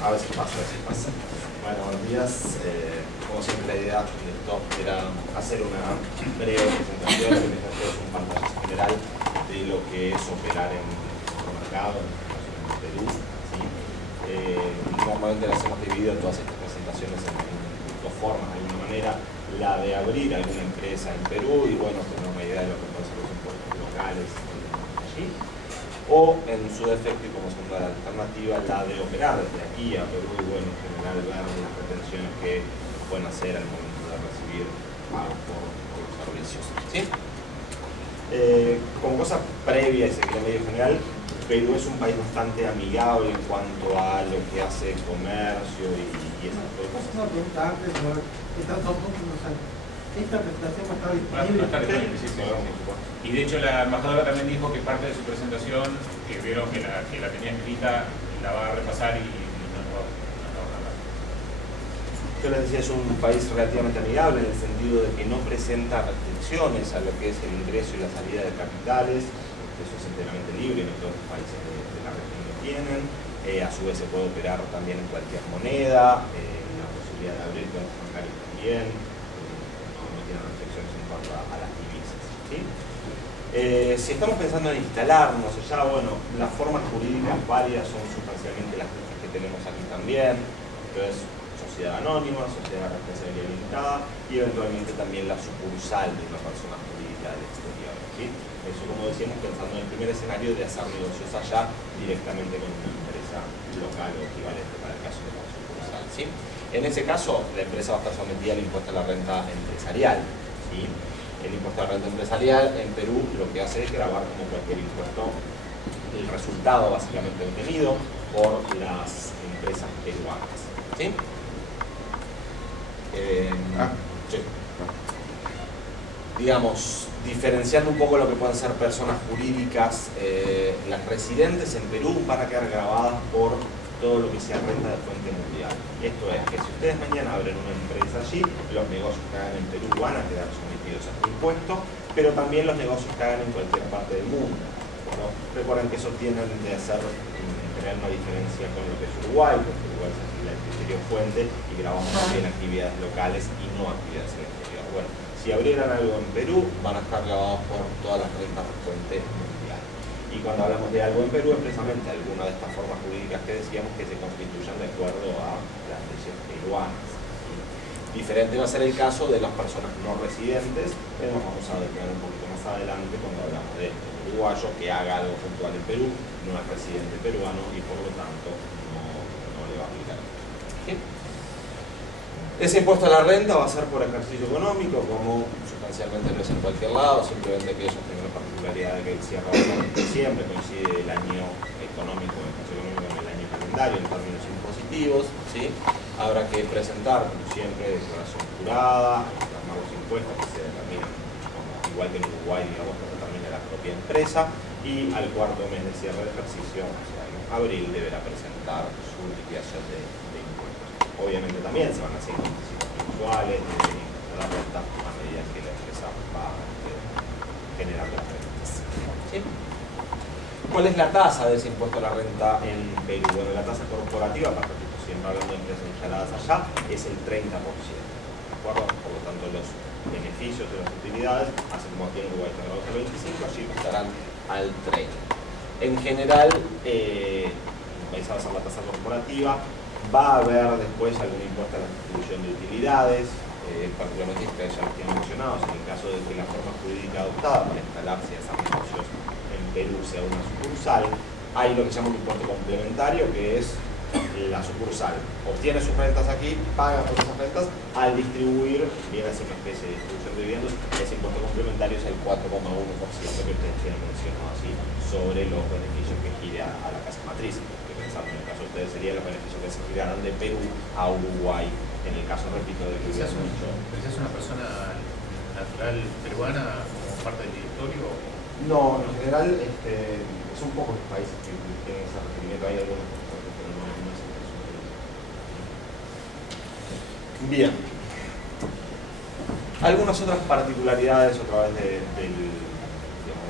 A veces pasa, a veces pasa. Bueno, buenos días. Como siempre, la idea de esto era hacer una breve presentación, que les hace un pantallazo general de lo que es operar en nuestro mercado, en Perú. ¿Sí? Normalmente las hemos dividido todas estas presentaciones en dos formas, de alguna manera. La de abrir alguna empresa en Perú y, bueno, tener una idea de lo que pueden ser los impuestos locales allí. O, en su defecto y como segunda alternativa, la de operar desde aquí a Perú y, bueno, en general ver las pretensiones que pueden hacer al momento de recibir pagos por los servicios. ¿Sí? Como cosa previa y seguir medio general, Perú es un país bastante amigable en cuanto a lo que hace comercio y ese tipo de cosas. Una pregunta antes, esta presentación va a estar disponible. Va a estar disponible, sí, sí. Y de hecho la embajadora también dijo que parte de su presentación, que vieron que la tenía escrita, la va a repasar y nos va a hablar. Yo les decía, es un país relativamente amigable en el sentido de que no presenta restricciones a lo que es el ingreso y la salida de capitales. Eso es enteramente libre, no todos los países de la región lo tienen. A su vez se puede operar también en cualquier moneda, la posibilidad de abrir cuentas bancarias también, no tiene restricciones en cuanto a las divisas. ¿Sí? Si estamos pensando en instalarnos allá, bueno, las formas jurídicas varias son sustancialmente las mismas que tenemos aquí también. Entonces, sociedad anónima, sociedad de responsabilidad limitada y eventualmente también la sucursal de una persona jurídica del exterior. ¿Sí? Eso, como decíamos, pensando en el primer escenario de hacer negocios allá directamente con una empresa local o equivalente para el caso de la sucursal. ¿Sí? En ese caso, la empresa va a estar sometida al impuesto a la renta empresarial. ¿Sí? El impuesto a la renta empresarial en Perú lo que hace es gravar como cualquier impuesto el resultado básicamente obtenido por las empresas peruanas. ¿Sí? Sí. Digamos, diferenciando un poco lo que pueden ser personas jurídicas, las residentes en Perú van a quedar grabadas por todo lo que sea renta de fuente mundial. Esto es que si ustedes mañana abren una empresa allí, los negocios que hagan en Perú van a quedar sometidos a este impuesto, pero también los negocios que hagan en cualquier parte del mundo. ¿No? Recuerden que eso tienen de hacer, tener una diferencia con lo que es Uruguay, porque Uruguay es el criterio fuente y grabamos también actividades locales y no actividades en el exterior. Bueno, si abrieran algo en Perú, van a estar grabados por todas las rentas de fuente mundial. Y cuando hablamos de algo en Perú, es precisamente alguna de estas formas jurídicas que decíamos que se constituyan de acuerdo a las leyes peruanas. Diferente va a ser el caso de las personas no residentes, pero nos vamos a detener un poquito más adelante cuando hablamos de uruguayo que haga algo puntual en Perú, no es residente peruano y por lo tanto no le va a aplicar. ¿Sí? Ese impuesto a la renta va a ser por ejercicio económico, como sustancialmente no es en cualquier lado, simplemente que ellos tienen la particularidad de que el cierre de siempre coincide el año económico, el ejercicio económico con el año calendario en términos impositivos. ¿Sí? Habrá que presentar, como siempre, declaración jurada, los impuestos que se determinan, igual que en Uruguay, digamos, que determina la propia empresa, y al cuarto mes de cierre de ejercicio, o sea, en abril, deberá presentar su liquidación de impuestos. Obviamente también se van haciendo anticipados mensuales de la renta a medida que la empresa va generando las rentas. ¿Sí? ¿Cuál es la tasa de ese impuesto a la renta en Perú? Bueno, la tasa corporativa, para siempre hablando de empresas instaladas allá, es el 30%. ¿De acuerdo? Por lo tanto, los beneficios de las utilidades, así como aquí en Uruguay están al 25%, allí estarán al 30%. En general, vais a basar la tasa corporativa, va a haber después algún impuesto a la distribución de utilidades, particularmente ustedes ya lo tienen mencionados, en el caso de que la forma jurídica adoptada para instalarse y hacer negocios en Perú sea una sucursal, hay lo que se llama un impuesto complementario, que es la sucursal obtiene sus rentas aquí, paga por esas rentas, al distribuir, viene a ser una especie de distribución de dividendos, ese impuesto complementario es el 4,1% que ustedes tienen mencionado así, sobre los beneficios que gira a la casa matriz, que pensamos en el caso de ustedes serían los beneficios que se girarán de Perú a Uruguay, en el caso, repito, de que ¿Pensás una persona natural peruana como parte del directorio? No, en general son pocos los países que tienen ese requerimiento, hay algunos. Bien. Algunas otras particularidades otra vez del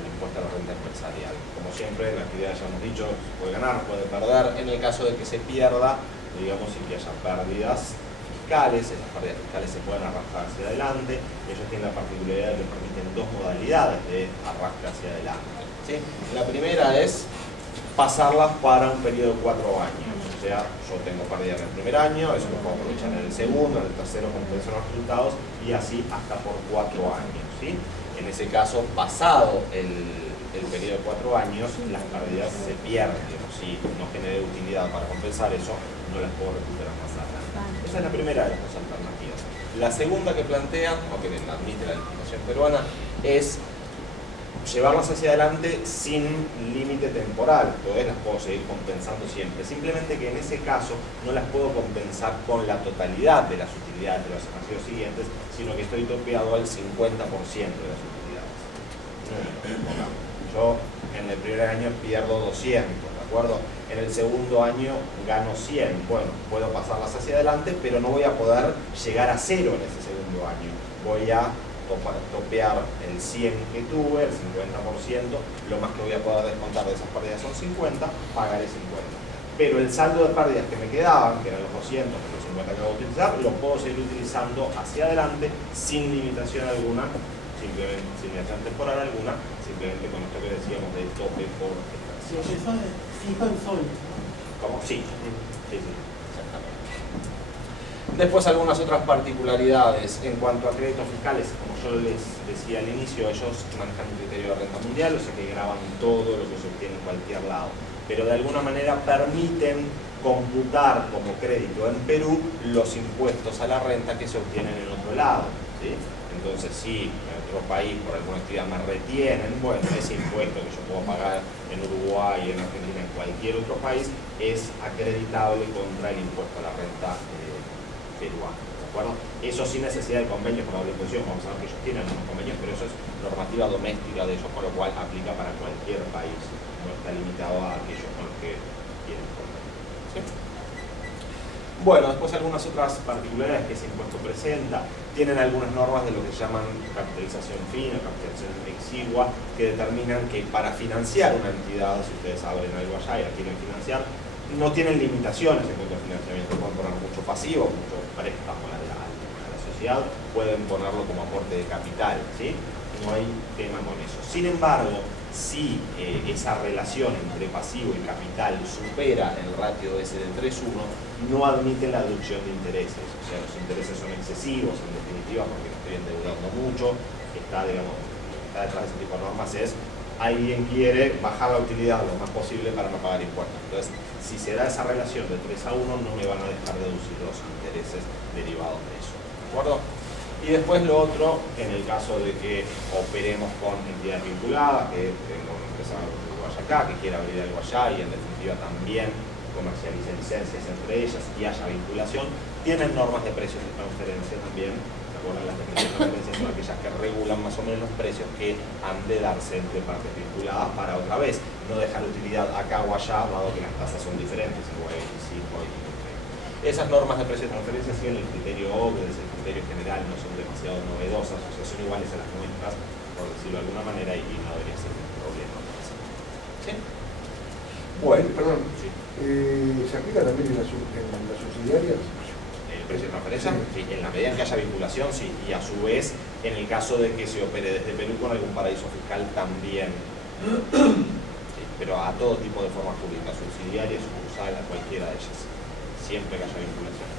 impuesto a la renta empresarial. Como siempre, la actividad ya hemos dicho, puede ganar, puede perder. En el caso de que se pierda, digamos, sin que haya pérdidas fiscales. Esas pérdidas fiscales se pueden arrastrar hacia adelante. Ellos tienen la particularidad de que permiten dos modalidades de arrastre hacia adelante, ¿sí? La primera es pasarlas para un periodo de 4 años. O sea, yo tengo pérdida en el primer año, eso lo puedo aprovechar en el segundo, en el tercero compenso los resultados y así hasta por 4 años, ¿sí? En ese caso, pasado el periodo de 4 años, las pérdidas se pierden. Digamos, si no generé utilidad para compensar eso, no las puedo recuperar más adelante. Esa es la primera de las dos alternativas. La segunda que plantean, o que admite la legislación peruana, es llevarlas hacia adelante sin límite temporal. Entonces las puedo seguir compensando siempre. Simplemente que en ese caso no las puedo compensar con la totalidad de las utilidades de los ejercicios siguientes, sino que estoy topeado al 50% de las utilidades. Yo en el primer año pierdo 200, ¿de acuerdo? En el segundo año gano 100. Bueno, puedo pasarlas hacia adelante, pero no voy a poder llegar a cero en ese segundo año. Voy a topear el 100 que tuve, el 50%, lo más que voy a poder descontar de esas pérdidas son 50, pagaré 50. Pero el saldo de pérdidas que me quedaban, que eran los 200, los 50 que voy a utilizar, lo puedo seguir utilizando hacia adelante sin limitación alguna, simplemente sin limitación temporal alguna, simplemente con esto que decíamos de tope por ejercicio. Eso es fijo en sol. ¿Cómo? Sí, sí, exactamente. Después algunas otras particularidades en cuanto a créditos fiscales. Como yo les decía al inicio, ellos manejan un criterio de renta mundial, o sea que graban todo lo que se obtiene en cualquier lado, pero de alguna manera permiten computar como crédito en Perú los impuestos a la renta que se obtienen en otro lado, ¿sí? Entonces, si en otro país por alguna actividad me retienen, bueno, ese impuesto que yo puedo pagar en Uruguay, en Argentina, en cualquier otro país, es acreditable contra el impuesto a la renta peruano, ¿de acuerdo? Eso sin necesidad de convenios con la obligación. Vamos a ver que ellos tienen unos convenios, pero eso es normativa doméstica de ellos, con lo cual aplica para cualquier país, no está limitado a aquellos con los que tienen convenios, ¿sí? Bueno, después algunas otras particularidades que ese impuesto presenta. Tienen algunas normas de lo que llaman capitalización fina, capitalización exigua, que determinan que para financiar una entidad, si ustedes abren algo allá y la quieren financiar, no tienen limitaciones en cuanto a financiamiento. Pueden poner mucho pasivo, mucho préstamo a la sociedad, pueden ponerlo como aporte de capital, ¿sí? No hay tema con eso. Sin embargo, si esa relación entre pasivo y capital supera el ratio ese de 3:1, no admiten la deducción de intereses. O sea, los intereses son excesivos, en definitiva, porque me estoy endeudando mucho. Está, digamos, está detrás de ese tipo de normas es alguien quiere bajar la utilidad lo más posible para no pagar impuestos. Entonces, si se da esa relación de 3:1, no me van a dejar deducir los intereses derivados de eso, ¿de acuerdo? Y después lo otro, en el caso de que operemos con entidades vinculadas, que tengo una empresa uruguaya acá, que quiera abrir algo allá y en definitiva también comercialice licencias entre ellas y haya vinculación, tienen normas de precios de transferencia también. ¿Se acuerdan? Las de transferencia son aquellas que regulan más o menos los precios que han de darse entre partes vinculadas para otra vez no dejar utilidad acá o allá, dado que las tasas son diferentes, igual y esas normas de precio de transferencia siguen el criterio OCDE, el criterio general, no son demasiado novedosas, o sea, son iguales a las nuestras, por decirlo de alguna manera, y no debería ser un problema. ¿Sí? Bueno, perdón, sí. ¿Se aplica también en las subsidiarias? ¿El precio de transferencia? Sí, en la medida en que haya vinculación, sí, y a su vez, en el caso de que se opere desde Perú con algún paraíso fiscal, también. Sí, pero a todo tipo de forma jurídica, subsidiaria, sucursal, a cualquiera de ellas, siempre que haya vinculación.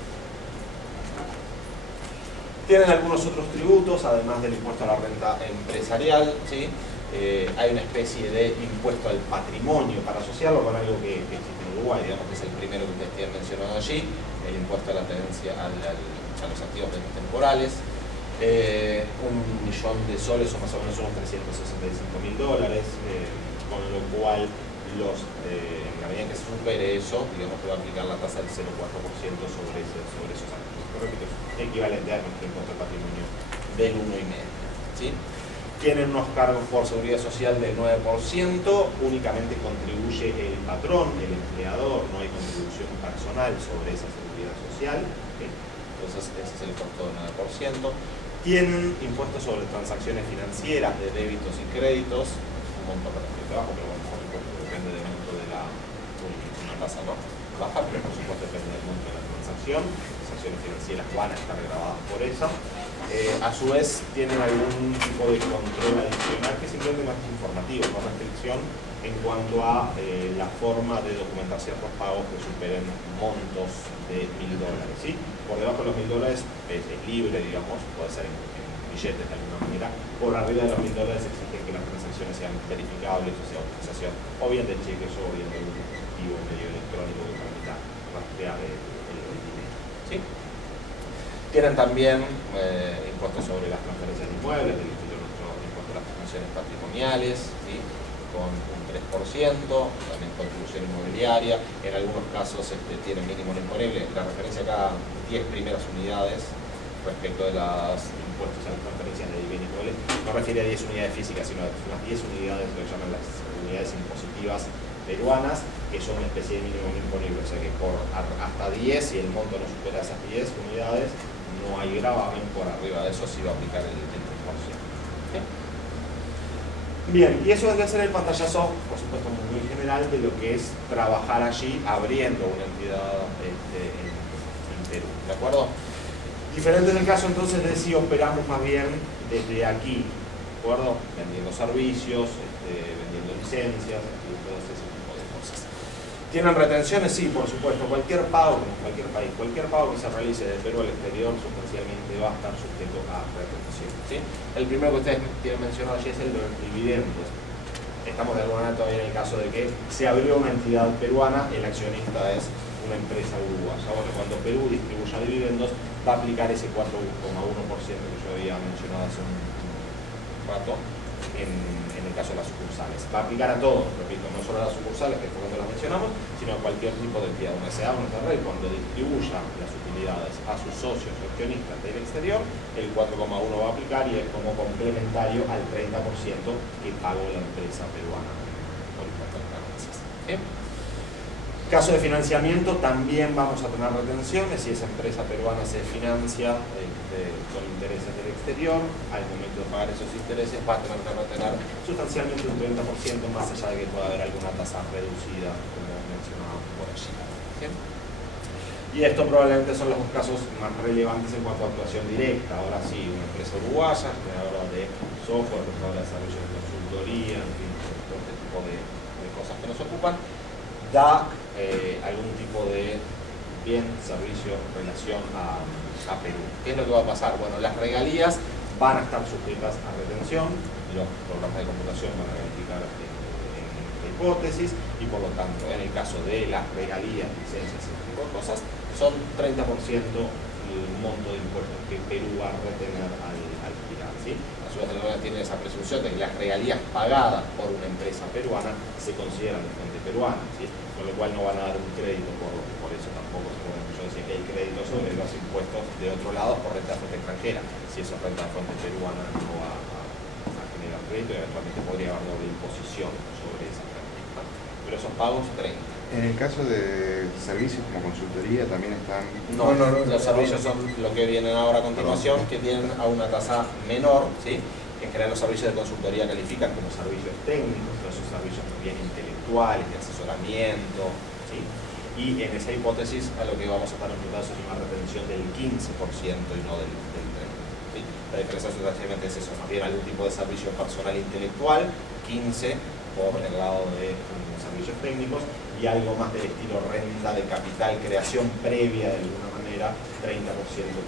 Tienen algunos otros tributos, además del impuesto a la renta empresarial, ¿sí? Hay una especie de impuesto al patrimonio para asociarlo con algo que existe en Uruguay, digamos que es el primero que ustedes tienen mencionado allí, el impuesto a la tenencia a los activos temporales. $1 millón de soles, o más o menos unos $365.000, con lo cual en la medida que se supere eso, digamos que va a aplicar la tasa del 0,4% sobre esos activos. Pero repito, es equivalente a nuestro impuesto al patrimonio del 1,5%. ¿Sí? Tienen unos cargos por seguridad social del 9%, únicamente contribuye el patrón, el empleador, no hay contribución personal sobre esa seguridad social. ¿Sí? Entonces ese es el costo del 9%. Tienen impuestos sobre transacciones financieras de débitos y créditos, un monto relativamente bajo, pero bueno, por supuesto depende del monto de una tasa, ¿no? Baja, pero por supuesto depende del monto sanción, las sanciones financieras van a estar grabadas por esa. A su vez tienen algún tipo de control adicional que simplemente no es informativo, no restricción en cuanto a la forma de documentar ciertos pagos que superen montos de $1000, ¿sí? Por debajo de los $1000 es libre, digamos, puede ser en billetes de alguna manera. Por arriba de los $1000 exige que las transacciones sean verificables, o sea, autorización o bien de cheques o bien de un dispositivo medio electrónico que permita rastrear el dinero, ¿sí? Tienen también impuestos sobre las transferencias de inmuebles, del instituto nuestro impuesto a las transacciones patrimoniales, ¿sí? Con un 3%, también contribución inmobiliaria, en algunos casos tienen mínimo no imponible, la referencia a cada 10 primeras unidades respecto de los impuestos a las transferencias de bien inmuebles, no refiere a 10 unidades físicas, sino a las 10 unidades, lo que llaman las unidades impositivas peruanas, que son una especie de mínimo no imponible, o sea que por hasta 10, si el monto no supera esas 10 unidades, no hay gravamen, por arriba de eso sí va a aplicar el 3%. ¿Sí? Bien, y eso debe ser el pantallazo, por supuesto, muy general de lo que es trabajar allí abriendo una entidad en Perú, ¿de acuerdo? Diferente es el caso entonces de si operamos más bien desde aquí, ¿de acuerdo? Vendiendo servicios, vendiendo licencias, todo ese tipo de cosas. ¿Tienen retenciones? Sí, por supuesto. Cualquier pago, como en cualquier país, cualquier pago que se realice de Perú al exterior sustancialmente va a estar sujeto a retención, ¿sí? El primero que ustedes tienen mencionado allí es el de los dividendos. Estamos de alguna manera todavía en el caso de que se abrió una entidad peruana, el accionista es una empresa uruguaya. Bueno, cuando Perú distribuya dividendos va a aplicar ese 4,1% que yo había mencionado hace un rato en el caso de las sucursales. Va a aplicar a todos, repito, no solo a las sucursales, que es cuando las mencionamos, sino a cualquier tipo de entidad. Una SA, una SRL, cuando distribuya las utilidades a sus socios o accionistas del exterior, el 4,1 va a aplicar y es como complementario al 30% que pagó la empresa peruana por impuesto a las ganancias. ¿Sí? Caso de financiamiento, también vamos a tener retenciones. Si esa empresa peruana se financia con intereses del exterior, al momento de pagar esos intereses va a tener que retener sustancialmente un 30%, más allá de que pueda haber alguna tasa reducida, como mencionábamos por allí. ¿Sí? Y esto probablemente son los casos más relevantes en cuanto a actuación directa. Ahora sí, una empresa uruguaya, creadora de software, prestadora de servicios de consultoría, en fin, todo este tipo de cosas que nos ocupan, da algún tipo de bien, servicio, relación a Perú. ¿Qué es lo que va a pasar? Bueno, las regalías van a estar sujetas a retención, los programas de computación van a verificar esta hipótesis y por lo tanto, en el caso de las regalías, licencias y ese tipo de cosas, son 30% el monto de impuestos que Perú va a retener al girar, ¿sí? A su vez, la tiene esa presunción de que las regalías pagadas por una empresa peruana se consideran de fuente peruana, ¿sí? Con lo cual no van a dar un crédito por eso tampoco. Yo decía que hay crédito sobre los impuestos de otro lado por renta de fuente extranjera. Si esa renta de fuente peruana no va a generar crédito, eventualmente podría haber doble imposición sobre esa renta. Pero esos pagos, 30. En el caso de servicios como consultoría también están... No, los servicios son lo que vienen ahora a continuación, que tienen a una tasa menor, ¿sí? En general los servicios de consultoría califican como servicios técnicos, esos servicios también intelectuales, de asesoramiento, ¿sí? Y en esa hipótesis a lo que vamos a estar enfrentados es una retención del 15% y no del 30%. ¿Sí? La diferencia sustancialmente es eso, más bien algún tipo de servicio personal intelectual, 15% por el lado de servicios técnicos, y algo más del estilo renta de capital, creación previa de alguna manera, 30%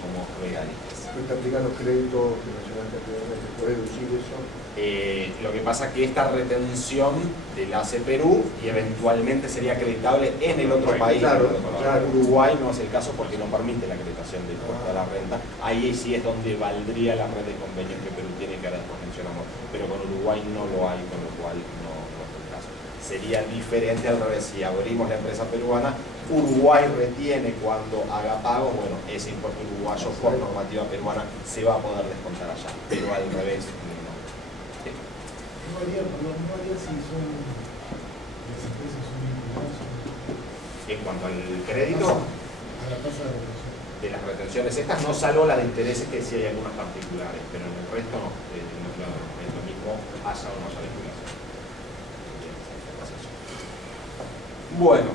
como regalías. ¿Puede aplicar los créditos que mencionaste anteriormente? ¿Puede deducir eso? Lo que pasa es que esta retención del ACE Perú y eventualmente sería acreditable en el otro país. Claro. Uruguay no es el caso porque no permite la acreditación del impuesto a la renta. Ahí sí es donde valdría la red de convenios que Perú tiene, que ahora después mencionamos, pero con Uruguay no lo hay, con lo cual no es el caso. Sería diferente al revés. Si abrimos la empresa peruana, Uruguay retiene cuando haga pago, bueno, ese impuesto uruguayo por normativa peruana se va a poder descontar allá, pero al revés no. ¿Sí? No haría si son las empresas son vinculadas En cuanto al crédito, a la tasa de retención. de las retenciones estas, no salvo la de intereses, que sí hay algunas particulares, pero en el resto no, es lo mismo, haya o no haya vinculación. Bueno,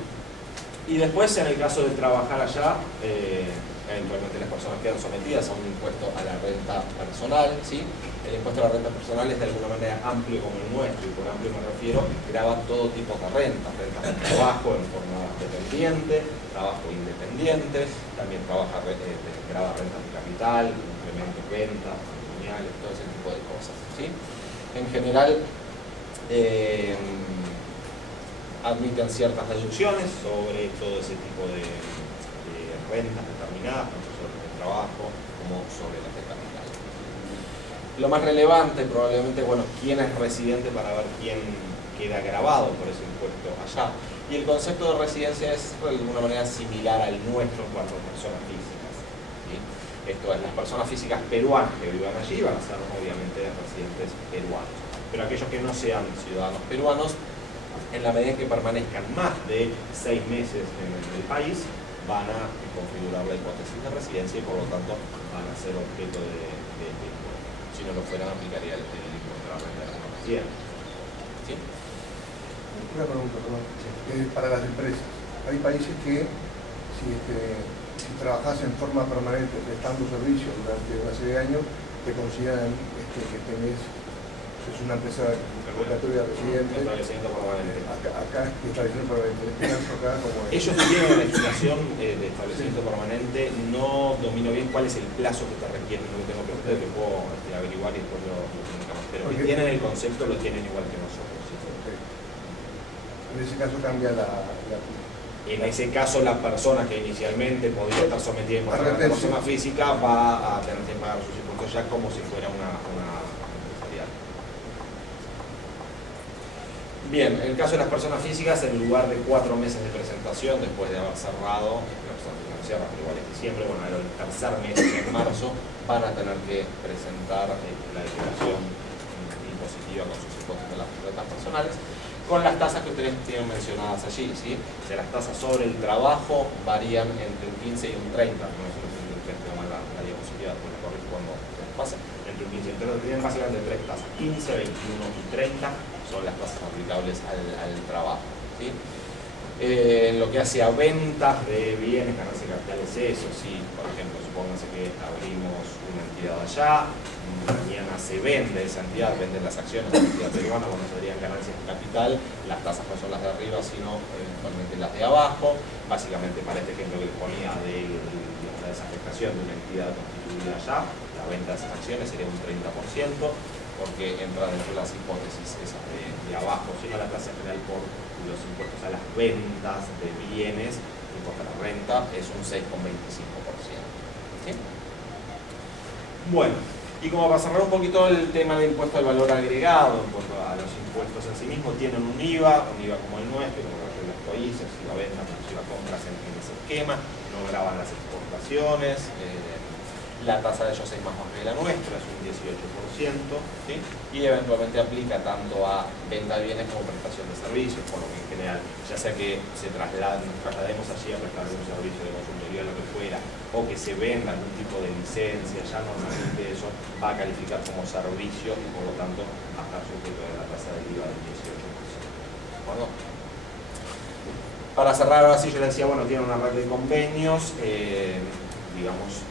Y después, en el caso de trabajar allá, eventualmente las personas quedan sometidas a un impuesto a la renta personal, ¿sí? El impuesto a la renta personal es de alguna manera amplio como el nuestro, y por amplio me refiero, grava todo tipo de rentas de trabajo en forma dependiente, trabajo independiente, también grava rentas de capital, incrementos, ventas, patrimoniales, todo ese tipo de cosas, ¿sí? En general, admiten ciertas deducciones sobre todo ese tipo de rentas determinadas, tanto sobre el trabajo como sobre las de capital. Lo más relevante probablemente, bueno, quién es residente para ver quién queda gravado por ese impuesto allá. Y el concepto de residencia es de alguna manera similar al nuestro en cuanto a personas físicas, ¿sí? Esto es, las personas físicas peruanas que vivan allí van a ser obviamente residentes peruanos. Pero aquellos que no sean ciudadanos peruanos, en la medida en que permanezcan más de 6 meses en el país, van a configurar la hipótesis de residencia y por lo tanto van a ser objeto de impuesto. Si no lo fueran, aplicaría el impuesto a la renta de la residencia. ¿Sí? Una pregunta, perdón. Para las empresas, hay países que si trabajas en forma permanente prestando servicios durante una serie de años, te consideran que tenés, es una empresa obligatoria residente. Establecimiento permanente. Acá es establecimiento permanente. En este caso acá como es. Ellos tienen una legislación de establecimiento permanente, no domino bien cuál es el plazo que te requieren, no lo tengo que ustedes, lo puedo averiguar y después lo comunicamos. Pero que tienen el concepto, lo tienen igual que nosotros. ¿Sí? Okay. En ese caso cambia la En ese caso, la persona que inicialmente podría estar sometida a una persona física va a tener que pagar sus impuestos ya como si fuera una empresarial. Bien, en el caso de las personas físicas, en lugar de 4 meses de presentación, después de haber cerrado, no cierra, pero igual es diciembre, bueno, el tercer mes en marzo, van a tener que presentar la declaración impositiva con sus impuestos de las rentas personales, con las tasas que ustedes tienen mencionadas allí, ¿sí? O sea, las tasas sobre el trabajo varían entre un 15 y un 30, no es un 30, tengo la diapositiva, después la corrijo cuando pase, entre un 15 y un 30, tienen básicamente 3 tasas, 15, 21 y 30 son las tasas aplicables al trabajo, ¿sí? En lo que hace a ventas de bienes, ganancias y capitales, eso sí, por ejemplo, supónganse que abrimos una entidad allá, mañana se vende esa entidad, venden las acciones de la entidad peruana, bueno, serían ganancias de capital, las tasas no son las de arriba, sino eventualmente las de abajo. Básicamente, para este ejemplo que les ponía de la desafectación de una entidad constituida allá, la venta de esas acciones sería un 30%, porque entra dentro de las hipótesis esas de abajo, sino la tasa general por los impuestos a las ventas de bienes, el impuesto a la renta es un 6,25%. ¿Sí? Bueno, y como para cerrar un poquito el tema del impuesto al valor agregado, en cuanto a los impuestos en sí mismos, tienen un IVA como el nuestro, como el de los países, IVA ventas, IVA compras en ese esquema, no graban las exportaciones, la tasa de ellos es más baja que la nuestra, es un 18%, ¿sí? Y eventualmente aplica tanto a venta de bienes como prestación de servicios, por lo que en general, ya sea que traslademos allí a prestar algún servicio de consultoría, lo que fuera, o que se venda algún tipo de licencia, ya normalmente eso va a calificar como servicio y por lo tanto va a estar sujeto a la tasa del IVA del 18%. ¿De acuerdo? Para cerrar, ahora sí yo les decía, bueno, tienen una red de convenios, digamos,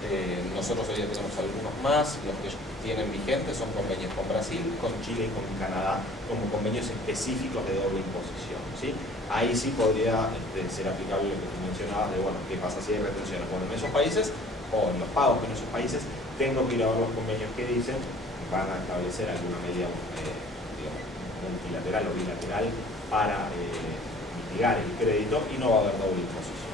nosotros hoy día tenemos algunos más, los que tienen vigentes son convenios con Brasil, con Chile y con Canadá, como convenios específicos de doble imposición, ¿sí? Ahí sí podría ser aplicable lo que tú mencionabas de, bueno, ¿qué pasa si hay retenciones? Bueno, en esos países, o en los pagos en esos países, tengo que ir a ver los convenios que dicen, van a establecer alguna medida, digamos, multilateral o bilateral para mitigar el crédito y no va a haber doble imposición.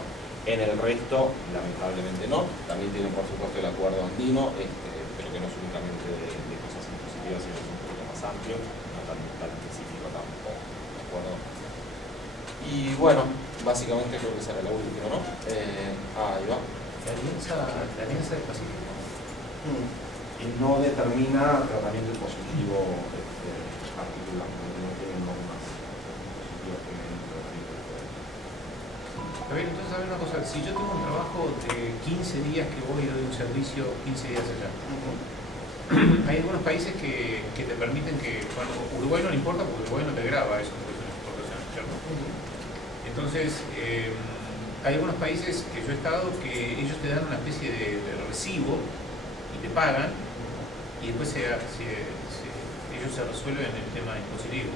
En el resto, lamentablemente no. También tienen, por supuesto, el acuerdo andino, pero que no es únicamente de cosas impositivas, sino que es un poquito más amplio, no tan específico tampoco. ¿De acuerdo? Y bueno, básicamente creo que será la última, ¿no? Ahí va. La alianza del Pacífico. Y no determina tratamiento impositivo particular, no tiene normas impositivas que me A ver, entonces, a ver una cosa, si yo tengo un trabajo de 15 días que voy y doy un servicio 15 días allá, hay algunos países que te permiten que, bueno, Uruguay no le importa porque Uruguay no te graba eso, porque es una exportación, ¿cierto? Entonces, hay algunos países que yo he estado que ellos te dan una especie de recibo y te pagan y después ellos se resuelven el tema impositivo.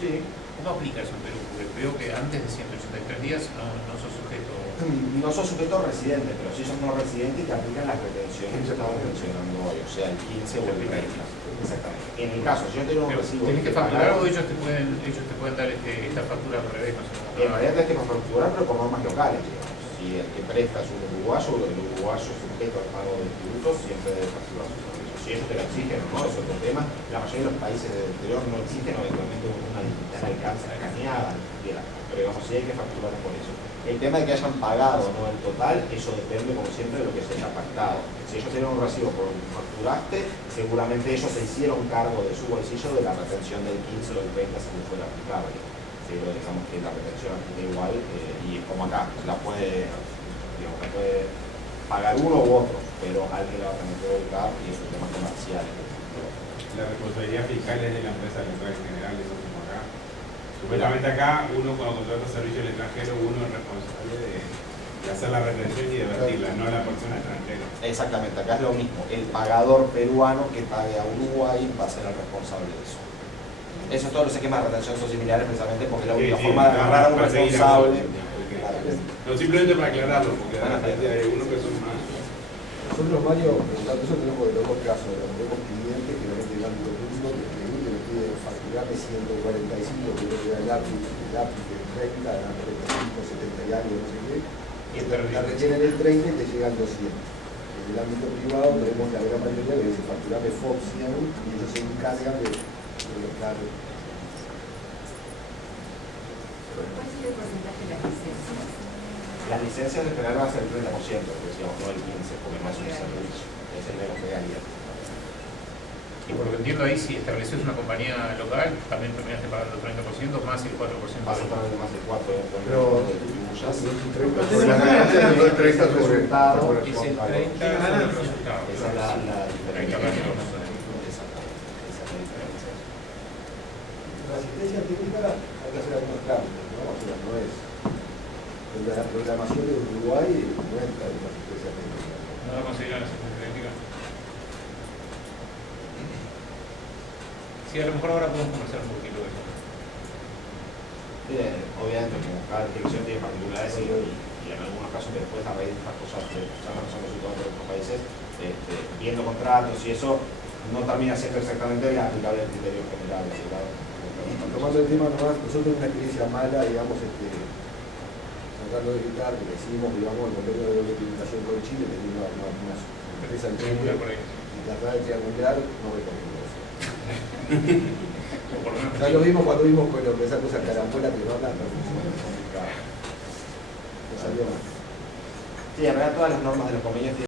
Sí. ¿Cómo aplica eso en Perú? Porque veo que antes de 183 días no sos sujeto. No sos sujeto residente, pero sí sos no residente y te aplican las retenciones que estamos mencionando hoy, o sea, el 15 o el 20. Exactamente. En el caso, si yo tengo un Pero, recibo... ¿tenés que facturar o ellos te pueden dar esta factura al revés? No sé cómo En realidad tenés que facturar, pero por normas locales, digamos. Si el que presta es un uruguayo, el uruguayo sujeto al pago de tributos siempre debe facturar sus servicios. Si ellos te lo exigen o no, es otro tema. La mayoría de los países del exterior no exigen o eventualmente una digital alcanza escaneada, ni siquiera. Pero digamos, sí hay que facturar por eso. El tema de que hayan pagado o no el total, eso depende, como siempre, de lo que se haya pactado. Si ellos tienen un recibo por lo que facturaste, seguramente ellos se hicieron cargo de su bolsillo de la retención del 15 o del 30 si no fuera aplicable. Pero digamos que la retención aplica igual y es como acá, la puede pagar uno u otro, pero alguien la va a tener que volcar y es un tema comercial. La responsabilidad fiscal es de la empresa local en general, eso como acá. Supuestamente acá, uno cuando contrata servicio al extranjero, uno es responsable de hacer la retención y de vertirla, no la persona extranjera. Exactamente, acá es lo mismo. El pagador peruano que pague a Uruguay va a ser el responsable de eso. Eso todos los esquemas de retención son similares precisamente porque es la única forma de agarrar a un responsable. No, simplemente para aclararlo, porque de repente hay uno que son más. Nosotros, Mario, preguntando eso, tenemos dos casos. Tenemos clientes que nos del ámbito público que me piden facturarme 145, que le da el lápiz de 30, dan 35, 70 y algo, no sé qué. Y la retienen el 30 y te llegan 200. En el ámbito privado tenemos la gran mayoría que dice facturarme FOB 100 y ellos se encargan de colocar. ¿Cuál sería el porcentaje de las licencias? Las licencias en general van a ser el 30%, porque digamos, no el 15%, porque no es un servicio, es el menos legalidad. Y por lo que entiendo ahí, si estableces una compañía local, también terminaste pagando el 30% más el 4%. Vas a pagar más del 4% Pero de tu tuyas. Sobre la ganancia no es 30 sobre el resultado. Es el 30 sobre el resultado. Esa es la diferencia. Exactamente. Esa es la diferencia. La asistencia técnica hay que hacer algunos trámites, ¿no? O sea, no es. La programación de Uruguay no entra en la asistencia técnica. ¿No va a conseguir la asistencia técnica? Sí, a lo mejor ahora podemos conversar un poquito de eso. Obviamente, como cada dirección tiene particularidades y en algunos casos que después a raíz de estas cosas que están son resultados de otros países, viendo contratos y eso no termina siendo exactamente aplicable el criterio general. Tomando el tema nomás, nosotros una experiencia mala, digamos, tratando de evitar que decimos, digamos, el convenio de doble tributación con Chile, teniendo una empresa en Chile, y tratar de triangular, no recomiendo eso. Ya lo vimos cuando vimos con esa cosa carambola que no habla, no salió mal. Sí, en realidad todas las normas de los convenios